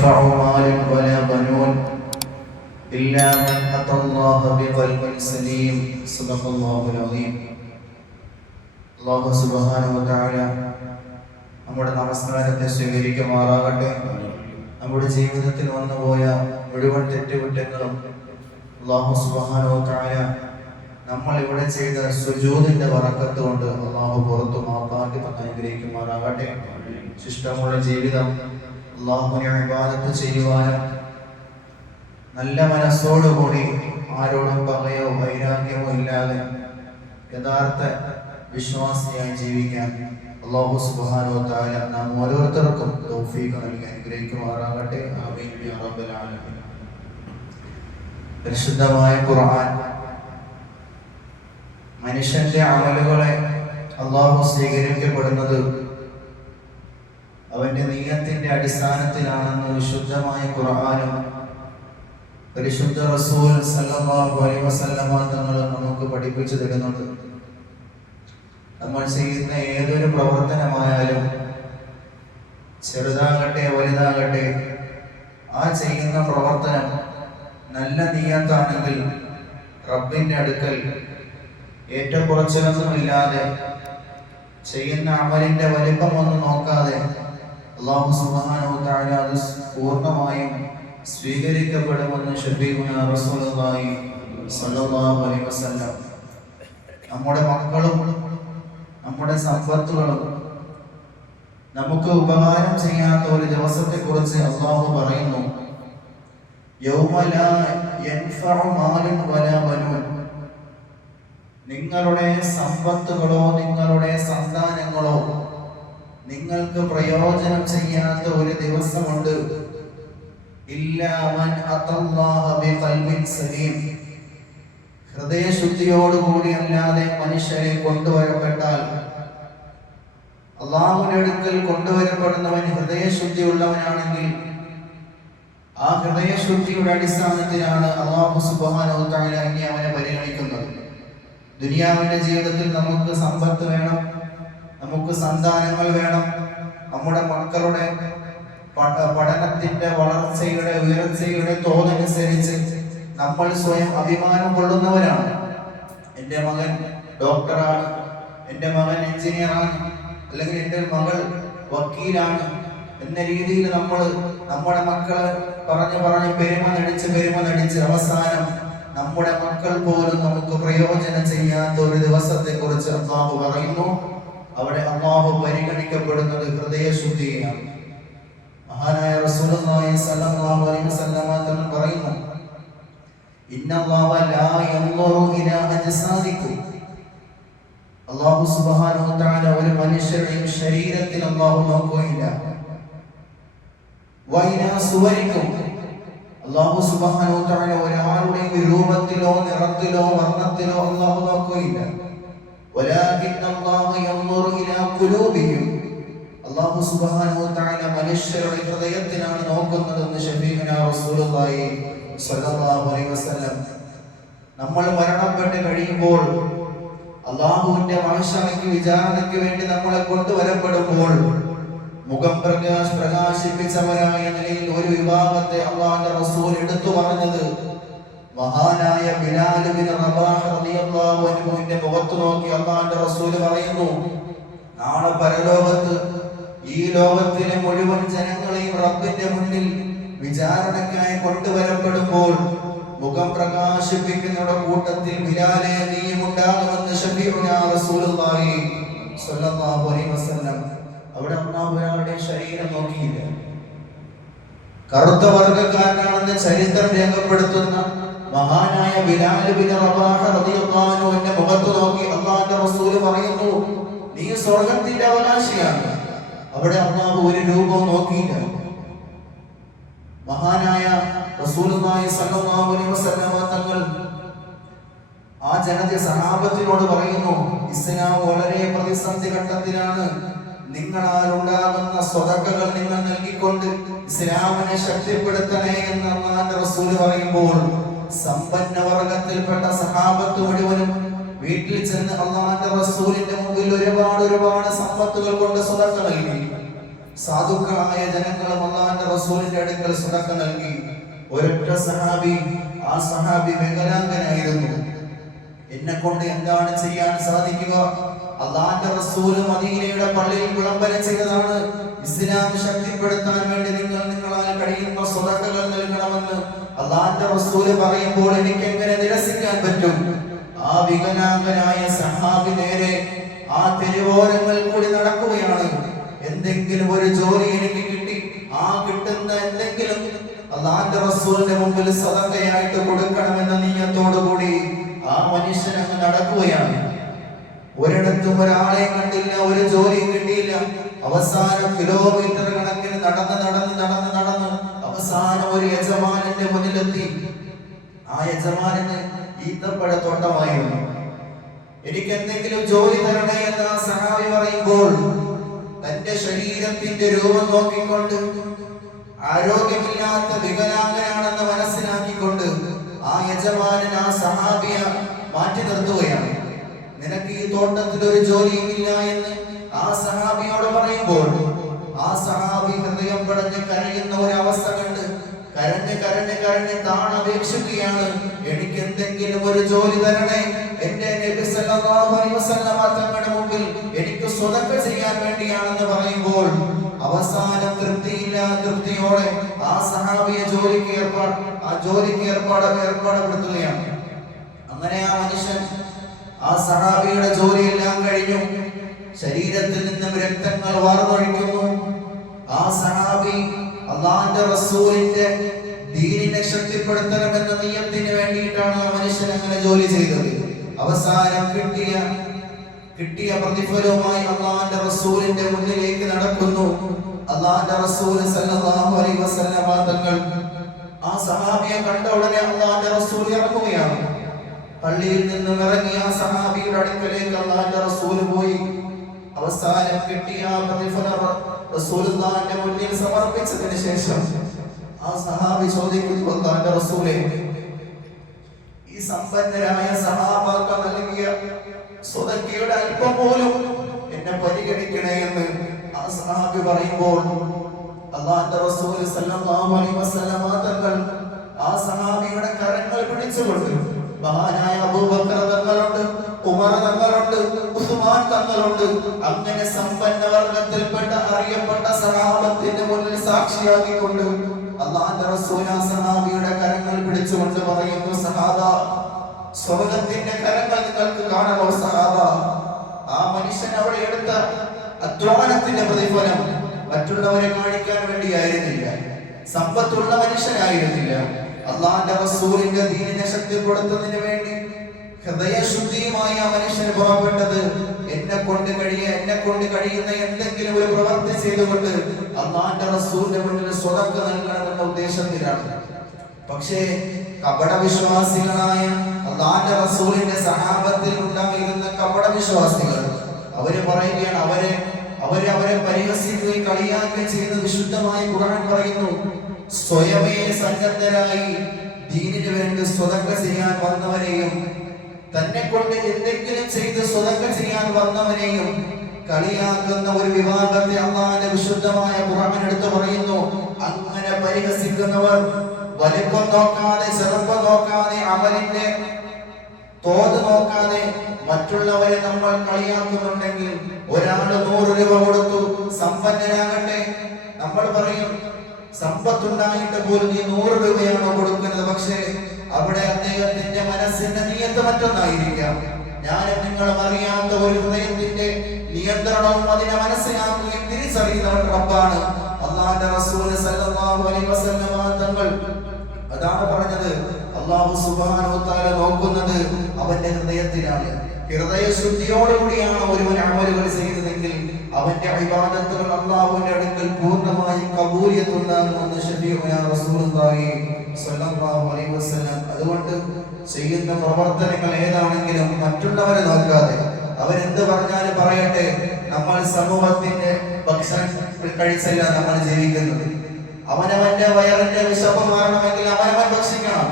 ينفع مال ولا بنون إلا من أتى الله بقلب سليم صدق الله العظيم. അല്ലാഹു സുബ്ഹാനഹു വ തആല നമ്മുടെ നമസ്കാരത്തെ സ്വീകരിക്കുമാറാകട്ടെ. നമ്മുടെ ജീവിതത്തിൽ വന്നുപോയ മുഴുവൻ തെറ്റുകുറ്റങ്ങളും അല്ലാഹു സുബ്ഹാനഹു വ തആല നമ്മൾ ഇവിടെ ചെയ്ത സുജൂദിന്റെ ബറക്കത്ത് കൊണ്ട് അല്ലാഹു പുറത്തു മാപ്പാക്കി അനുഗ്രഹിക്കുമാറാകട്ടെ. ശിഷ്ടമുള്ള ജീവിതം അല്ലാഹുവിനെ ഇബാദത്ത് ചെയ്യുവാനും നല്ല മനസ്സോടുകൂടി ആരോടും പകയോ വൈരാഗ്യമോ ഇല്ലാതെ യഥാർത്ഥ വിശ്വാസിയായി ജീവിക്കാൻ അല്ലാഹു സുബ്ഹാനഹു വ തആല നാം ഓരോരുത്തർക്കും തൗഫീഖ് നൽകി അനുഗ്രഹിക്കുമാറാകട്ടെ. ആമീൻ യാ റബ്ബൽ ആലമീൻ. പരിശുദ്ധമായ ഖുർആൻ മനുഷ്യന്റെ അമലുകളെ അല്ലാഹു സ്വീകരിക്കപ്പെടുന്നത് അവന്റെ നിയ്യത്തിന്റെ അടിസ്ഥാനത്തിലാണെന്ന് വിശുദ്ധമായ ഖുർആനും പരിശുദ്ധ റസൂൽ സല്ലല്ലാഹു അലൈഹി വസല്ലമ തങ്ങൾ നമുക്ക് പഠിപ്പിച്ചു തരുന്നുണ്ട്. നമ്മൾ ചെയ്യുന്ന ഏതൊരു പ്രവർത്തനമായാലും ചെറുതാകട്ടെ വലുതാകട്ടെ, ആ ചെയ്യുന്ന പ്രവർത്തനം നല്ല നിയ്യത്താണെങ്കിൽ റബ്ബിന്റെ അടുക്കൽ ഏറ്റക്കുറച്ചിലൊന്നുമില്ലാതെ ചെയ്യുന്ന അമലിന്റെ വലിപ്പമൊന്നും നോക്കാതെ അല്ലാഹു സുബ്ഹാനഹു വ തആല അത് പൂർണ്ണമായും സ്വീകരിക്കപ്പെടുമെന്ന് ശഫീഉനാ റസൂലുള്ളാഹി സ്വല്ലല്ലാഹു അലൈഹി വസല്ലം. നമ്മുടെ മക്കളും നമ്മുടെ സമ്പത്തുകളും നമുക്ക് ഉപകാരം ചെയ്യാത്ത ഒരു ദിവസത്തെ കുറിച്ച് അല്ലാഹു പറയുന്നു, യൗമ ലാ യൻഫഉ മാലുൻ വലാ ബനൂൻ. നിങ്ങളുടെ സമ്പത്തുകളോ നിങ്ങളുടെ സന്താനങ്ങളോ നിങ്ങൾക്ക് പ്രയോജനം ചെയ്യാത്ത ഒരു ദിവസമുണ്ട്. ഇല്ലാ മൻ അത്തല്ലാഹ ബിഖൽബിൻ സലീം. ഹൃദയശുദ്ധിയോടുകൂടി അല്ലാതെ മനുഷ്യരെ കൊണ്ടുവരപ്പെട്ടാൽ, അല്ലാഹുവിന്റെ അടുക്കൽ കൊണ്ടുവരപ്പെടുന്നവൻ ഹൃദയശുദ്ധി ഉള്ളവനാണെങ്കിൽ ആ ഹൃദയശുദ്ധിയുടെ അടിസ്ഥാനത്തിലാണ് അല്ലാഹു സുബ്ഹാനഹു വ തആല ഇനി അവനെ പരിഗണിക്കുന്നത്. ദുനിയാവിന്റെ ജീവിതത്തിൽ നമുക്ക് സമ്പത്ത് വേണം, നമുക്ക് സന്താനങ്ങൾ വേണം, നമ്മുടെ മക്കളുടെ പഠനത്തിന്റെ വളർച്ചയുടെ ഉയർച്ചയുടെ തോതനുസരിച്ച് നമ്മൾ സ്വയം അഭിമാനം കൊള്ളുന്നവരാണ്. എൻ്റെ മകൻ ഡോക്ടറാണ്, എൻ്റെ മകൻ എഞ്ചിനീയറാണ്, അല്ലെങ്കിൽ എൻ്റെ മകൾ വക്കീലാണ് എന്ന രീതിയിൽ നമ്മൾ നമ്മുടെ മക്കളെ പറഞ്ഞ് പെരുമ നടിച്ച് അവസാനം നമ്മുടെ മക്കൾ പോലും നമുക്ക് പ്രയോജനം ചെയ്യാത്ത ഒരു ദിവസത്തെ കുറിച്ച് അല്ലാഹു പറയുന്നു. അവിടെ അല്ലാഹു പരിഗണിക്കപ്പെടുന്നത് ഹൃദയശുദ്ധിയാണ്. മഹാനായ റസൂലുള്ളാഹി സ്വല്ലല്ലാഹു അലൈഹി വസല്ലം തങ്ങൾ പറയുന്നു, ഇന്നല്ലാഹ ലാ യൻദുറു ഇലാ അജ്സാദിക്കും. അല്ലാഹു സുബ്ഹാനഹു വ തആല ഒരു മനുഷ്യരുടെയും ശരീരത്തിൽ അല്ലാഹു നോക്കുകയില്ല. വഇലാ സുവരിക്കും. അല്ലാഹു സുബ്ഹാനഹു വ തആല ഒരാളുടെയും രൂപത്തിലോ നിറത്തിലോ വർണ്ണത്തിലോ അല്ലാഹു നോക്കുകയില്ല. വലാകിന്ന അല്ലാഹു യൻദുറു ഇലാ ഖുലൂബിഹിം. അല്ലാഹു സുബ്ഹാനഹു വ തആല മനുഷ്യരുടെ ഹൃദയത്തിലാണ് നോക്കുന്നതെന്ന് ശഫീഉനാ റസൂലുള്ളാഹി സ്വല്ലല്ലാഹു അലൈഹി വസല്ലം. നമ്മൾ മരണപ്പെട്ട് കഴിയുമ്പോൾ അല്ലാഹുവിന്റെ മഹ്ശറയ്ക്ക് വിചാരണയ്ക്ക് വേണ്ടി നമ്മളെ കൊണ്ടുവരപ്പെടുമ്പോൾ മുഖം പ്രകാശിപ്പിച്ചവരായ നിലയിൽ ഒരു വിഭാഗത്തെ അല്ലാഹുവിന്റെ റസൂൽ എടുത്തു പറഞ്ഞത് മഹാനായ ബിലാൽ ബിൻ റബാഹ് റളിയല്ലാഹു അൻഹുവിന്റെ മുഖത്ത് നോക്കി അല്ലാഹുവിന്റെ റസൂൽ പറയുന്നു, നാളെ പരലോകത്ത് ഈ ലോകത്തിലെ മുഴുവൻ ജനങ്ങളെയും റബ്ബിന്റെ മുന്നിൽ വിചാരണയ്ക്കായി കൊണ്ടുവരപ്പെടുമ്പോൾ മുഖം പ്രകാശിപ്പിക്കുന്നവരുടെ കൂട്ടത്തിൽ ബിലാലെ നീയും ഉണ്ടാകുമെന്ന് ശഫീഉനാ റസൂലുള്ളാഹി സ്വല്ലല്ലാഹു അലൈഹി വസല്ലം. അവിടെ ഒരാളുടെ ശരീരം നോക്കിയില്ല. കറുത്ത വർഗ്ഗക്കാരനാണെന്ന് ചരിത്രം രേഖപ്പെടുത്തുന്ന മഹാനായ ബിലാൽ ബിൻ റബാഹ് റളിയല്ലാഹു അൻഹുവിന്റെ മുഖത്ത് നോക്കി അല്ലാഹുവിന്റെ റസൂൽ പറയുന്നു, നീ സ്വർഗ്ഗത്തിന്റെ അവകാശിയാണ്. അവിടെ അല്ലാഹു ഒരു രൂപവും നോക്കിയില്ല. മഹാനായ റസൂലുള്ളാഹി സ്വല്ലല്ലാഹു അലൈഹി വസല്ലം തങ്ങൾ ആ ജനത സഹാബത്തിനോട് പറയുന്നു, ഇസ്ലാം വളരെ പ്രതിസന്ധി ഘട്ടത്തിലാണ്. നിങ്ങളാൽ ഉണ്ടാകുന്ന സ്വതക്കകൾ നിങ്ങൾ നൽകിക്കൊണ്ട് ഇസ്ലാമിനെ ശക്തിപ്പെടുത്തണേ എന്ന് അല്ലാഹുവിന്റെ റസൂൽ പറയുമ്പോൾ സമ്പന്ന വർഗത്തിൽപ്പെട്ട സഹാബത്ത് മുഴുവനും വീട്ടിൽ ചെന്ന് അല്ലാഹുവിന്റെ റസൂലിന്റെ മുമ്പിൽ ഒരുപാട് സമ്പത്തുകൾ കൊണ്ട് സ്വതക്ക നൽകി. സാധുക്കളായ ജനങ്ങളും അല്ലാഹുവിന്റെ റസൂലിന്റെ അടുക്കൽ സദഖ നൽകി. ഒരൊറ്റ സഹാബി, ആ സഹാബി വികലാംഗനായിരുന്നു. എന്നെ കൊണ്ട് എന്താണ് ചെയ്യാൻ സാധിക്കുക? അല്ലാഹുവിന്റെ റസൂൽ മദീനയുടെ പള്ളിയിൽ വിളംബരം ചെയ്തതാണ്, ഇസ്ലാം ശക്തിപ്പെടുത്താൻ വേണ്ടി നിങ്ങളാൽ കഴിയുന്ന സദഖകൾ നൽകണമെന്ന് അല്ലാഹുവിന്റെ റസൂൽ പറയുമ്പോൾ എനിക്ക് എങ്ങനെ നിരസിക്കാൻ പറ്റും? ആ വികലാംഗനായ സഹാബി നേരെ ആ തെരുവോരങ്ങൾ കൂടി നടക്കുകയാണ്. എന്തെങ്കിലും ഒരു ജോലി എനിക്ക് കിട്ടി, ആ കിട്ടുന്ന എന്തെങ്കിലും അല്ലാഹുവിന്റെ റസൂലിന്റെ മുമ്പിൽ സദഖയായിട്ട് കൊടുക്കണമെന്ന നിയ്യത്തോടുകൂടി ആ മനുഷ്യൻ അങ്ങ് നടക്കുകയാണ്. ഒരിടത്തും ഒരാളെ കണ്ടില്ല, ഒരു ജോലിയും കിട്ടിയില്ല. അവസാനം കിലോമീറ്റർ കണക്കിന് നടന്ന് അവസാനം ഒരു യജമാനന്റെ മുന്നിലെത്തി. ആ യജമാനന് ഈത്തപ്പഴത്തോട്ടമായിരുന്നു. എനിക്ക് എന്തെങ്കിലും ജോലി തരണേ എന്ന് ആ സഹാബി പറയുമ്പോൾ തന്റെ ശരീരത്തിന്റെ രൂപം നോക്കിക്കൊണ്ട് ആരോഗ്യമില്ലാത്ത വികലാംഗനാണെന്ന് മനസ്സിലാക്കിക്കൊണ്ട് ആ യജമാനൻ ആ സഹാബിയെ മാറ്റി നിർത്തുകയാണ്. നിനക്ക് ഈ തോട്ടത്തിൽ ഒരു ജോലിയും ഇല്ല എന്ന് ആ സഹാബിയോട് പറയുമ്പോൾ ആ സഹാബി ഹൃദയം പിടഞ്ഞ് കരയുന്ന ഒരു അവസ്ഥ കണ്ട് കരഞ്ഞ് താണപേക്ഷിക്കുകയാണ്, എനിക്ക് എന്തെങ്കിലും ഒരു ജോലി തരണേ, എന്റെ നബി സല്ലല്ലാഹു അലൈഹി വസല്ലം തങ്ങളുടെ മുമ്പിൽ എനിക്ക് സദഖ ചെയ്യാൻ വേണ്ടിയാണെന്ന് പറയുമ്പോൾ അവസാനം തൃപ്തിയോടെ ആ സഹാബിയെ ജോലിക്ക് ഏർപ്പാടുപെടുത്തുകയാണ്. അങ്ങനെ ആ മനുഷ്യൻ, ആ സഹാബിയുടെ ജോലിയെല്ലാം കഴിഞ്ഞു. ശരീരത്തിൽ നിന്നും രക്തങ്ങൾ വാർന്നൊഴിക്കുന്നു. ആ സഹാബി അല്ലാഹുവിന്റെ റസൂലിന്റെ ദീനിനെ ശക്തിപ്പെടുത്തണമെന്ന നിയ്യത്തിന് വേണ്ടിയിട്ടാണ് ആ മനുഷ്യൻ അങ്ങനെ ജോലി ചെയ്തത്. അവസാനം കിട്ടിയ പ്രതിഫലവുമായി അല്ലാഹുവിന്റെ റസൂലിന്റെ മുന്നിലേക്ക് നടക്കുന്നു. അല്ലാഹുവിന്റെ റസൂൽ സല്ലല്ലാഹു അലൈഹി വസല്ലം തങ്ങൾ ആ സഹാബിയെ കണ്ട ഉടനെ അല്ലാഹുവിന്റെ റസൂൽ ഇറങ്ങുകയാണ്. പള്ളിയിൽ നിന്നും ഇറങ്ങിയ ആ സഹാബിയുടെ അടുക്കലേക്ക് അല്ലാഹുവിന്റെ റസൂൽ പോയി. അവസാനം കിട്ടിയ പ്രതിഫലം റസൂലുള്ളാഹിന്റെ മുന്നിൽ സമർപ്പിച്ചതിന് ശേഷം ആ സഹാബി ചോദിക്കുന്നു, അല്ലാഹുവിന്റെ റസൂലേ, ഈ സമ്പന്നരായ സഹാബാക്കൾ നൽകിയ സ്വതക്കയുടെ അല്പം പോലും എന്നെ പരിഗണിക്കണേ എന്ന് ആ സഹാബി പറയുമ്പോൾ അല്ലാഹുവിന്റെ റസൂൽ സല്ലല്ലാഹു അലൈഹി വസല്ലം തങ്ങൾ ആ സഹാബിയുടെ കരങ്ങൾ പിടിച്ചുകൊണ്ട്, മഹാനായ അബൂബക്കർ തങ്ങളുണ്ട്, ഉമർ തങ്ങളുണ്ട്, ഉസ്മാൻ തങ്ങളുണ്ട്, അങ്ങനെ സമ്പന്ന വർഗത്തിൽപ്പെട്ട അറിയപ്പെട്ട സഹാബത്തിന്റെ മുന്നിൽ സാക്ഷിയാക്കിക്കൊണ്ട് അല്ലാഹുവിന്റെ റസൂൽ ആ സഹാബിയുടെ കരങ്ങൾ പിടിച്ചുകൊണ്ട് പറയുന്നു, സഹാബ, സ്വർഗ്ഗത്തിന്റെ കരങ്ങൾ നിങ്ങൾക്ക് കാണണോ സഹാബ? ആ മനുഷ്യൻ അവിടെ എടുത്ത അധ്വാനത്തിന്റെ പ്രതിഫലം മറ്റുള്ളവരെ കാണിക്കാൻ വേണ്ടിയായിരുന്നില്ല, സമ്പത്തുള്ള മനുഷ്യനായിരുന്നില്ല. അല്ലാഹുവിന്റെ റസൂലിന്റെ ദീനിനെ ശക്തിപ്പെടുത്തുന്നതിന് വേണ്ടി ഹൃദയശുദ്ധിയുമായി ആ മനുഷ്യന് പുറപ്പെട്ടത് എന്നെ കൊണ്ട് കഴിയുന്ന എന്തെങ്കിലും ഒരു പ്രവൃത്തി ചെയ്തുകൊണ്ട് അല്ലാഹുവിന്റെ റസൂലിന്റെ മുന്നിൽ സ്വതക്ക നൽകണമെന്ന ഉദ്ദേശത്തിലാണ്. പക്ഷേ കപട വിശ്വാസികളായ അല്ലാഹുവിന്റെ റസൂലിന്റെ സഹാബത്തിൽ ഉണ്ടായിരുന്ന കപട വിശ്വാസികൾ അവര് പറയുകയാണ്, അവരെ പരിഹസിക്കുകയും കളിയാക്കുകയും ചെയ്യുന്ന വിശുദ്ധമായ ഖുർആൻ പറയുന്നു, സ്വയമേ സന്നദ്ധരായി ദീനിനു വേണ്ടി സ്വതക്ക ചെയ്യാൻ വന്നവരെയും തന്നെ കൊണ്ട് എന്തെങ്കിലും ചെയ്ത് സ്വതക്ക ചെയ്യാൻ വന്നവരെയും കളിയാക്കുന്ന ഒരു വിഭാഗത്തെ അല്ലാഹുവിന്റെ വിശുദ്ധമായ ഖുർആൻ എടുത്തു പറയുന്നു. അങ്ങനെ പരിഹസിക്കുന്നവർ വലിപ്പം നോക്കാതെ, ചെറുപ്പം നോക്കാതെ, അമലിന്റെ തോത് നോക്കാതെ മറ്റുള്ളവരെ നമ്മൾ കളിയാക്കുന്നുണ്ടെങ്കിൽ, ഒരാൾ 100 രൂപ കൊടുത്തു സമ്പന്നനാകട്ടെ, നമ്മൾ പറയും സമ്പത്തുണ്ടായിട്ട് പോലും നീ 100 രൂപയാണോ കൊടുക്കുന്നത്? പക്ഷേ അവിടെ അദ്ദേഹത്തിന്റെ മനസ്സിന്റെ നിയത്ത് മറ്റൊന്നായിരിക്കാം. ഞാനും നിങ്ങളും അറിയാത്ത ഒരു ഹൃദയത്തിന്റെ നിയന്ത്രണവും അതിനെ മനസ്സിലാക്കുകയും തിരിച്ചറിയുന്നവൻ റബ്ബാണ്. അല്ലാഹുവിന്റെ റസൂൽ സല്ലല്ലാഹു അലൈഹി വസല്ലം തങ്ങൾ അതാണ് പറഞ്ഞത്, അല്ലാഹു സുബ്ഹാനഹു വ തആല നോക്കുന്നത് അവന്റെ ഹൃദയത്തിലാണ്. ഹൃദയശുദ്ധിയോടുകൂടിയാണ് ഒരുവൻ അമലുകൾ ചെയ്തതെങ്കിൽ അവന്റെ ഇബാദത്തുകൾ അല്ലാഹുവിന്റെ അടുക്കൽ പൂർണ്ണമായി ഖബൂലിയത്തുണ്ടാകുമെന്ന് ശഫീഉനാ റസൂലുള്ളാഹി സ്വല്ലല്ലാഹു അലൈഹി വസല്ലം. അതുകൊണ്ട് ചെയ്യുന്ന പ്രവർത്തനങ്ങൾ ഏതാണെങ്കിലും മറ്റുള്ളവരെ നോക്കാതെ അവരെന്ത് പറഞ്ഞാലും പറയട്ടെ, നമ്മൾ സമൂഹത്തിന്റെ ഭക്ഷണം കഴിച്ചല്ല നമ്മൾ ജീവിക്കുന്നത്. അവനവന്റെ വയറിന്റെ വിശപ്പ് മാറണമെങ്കിൽ അവനവൻ ഭക്ഷിക്കണം.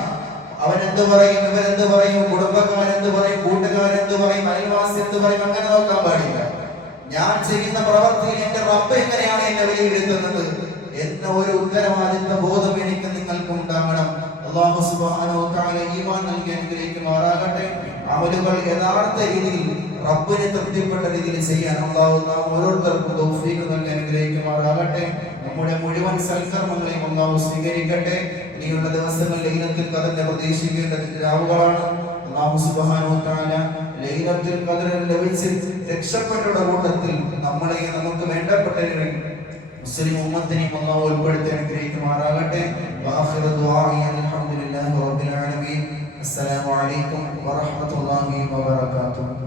അവനെന്ത് പറയും, ഇവരെന്ത് പറയും, കുടുംബക്കാരെന്ത് പറയും, കൂട്ടുകാരെന്ത് പറയും, അയൽവാസി എന്ത് പറയും, അങ്ങനെ നോക്കാൻ പാടില്ല. ഞാൻ ചെയ്യുന്ന പ്രവൃത്തിയിൽ എന്റെ റബ്ബ് എങ്ങനെയാണ് എന്നെ വിലയിരുത്തുന്നത് എന്ന ഒരു ഉത്തരവാദിത്വ ബോധം എനിക്ക് നിങ്ങൾക്കും ഉണ്ടാകണം. അല്ലാഹു സുബ്ഹാനഹു വ തആല ഈമാൻ നൽകി അനുഗ്രഹിക്കുമാറാകട്ടെ. അമലുകൾ യഥാർത്ഥ രീതിയിൽ റബ്ബിനെ തൃപ്തിപ്പെട്ട രീതിയിൽ ചെയ്യാൻ അല്ലാഹു നാം ഓരോരുത്തർക്കും തൗഫീഖ് നൽകി അനുഗ്രഹിക്കുമാറാകട്ടെ. നമ്മുടെ മുഴുവൻ സൽക്കർമ്മങ്ങളെയും അല്ലാഹു സ്വീകരിക്കട്ടെ. ഇനിയുള്ള ദിവസങ്ങൾ ലൈലത്തുൽ ഖദറിനെ പ്രതീക്ഷിക്കേണ്ട രാവുകളാണ്. അല്ലാഹു സുബ്ഹാനഹു വ തആല ലൈലത്തുൽ ഖദർ ലഭിച്ച് രക്ഷപ്പെട്ടവരുടെ കൂട്ടത്തിൽ നമ്മളെയും നമുക്ക് വേണ്ടപ്പെട്ടവരെ മുസ്ലിം ഉമ്മത്തിനെയും അല്ലാഹു ഉൾപ്പെടുത്തി അനുഗ്രഹിക്കുമാറാകട്ടെ. വആഖിറു ദുആഇ അൽഹംദുലില്ലാഹി റബ്ബിൽ ആലമീൻ. അസ്സലാമു അലൈക്കും വറഹ്മത്തുള്ളാഹി വബറകാതുഹു.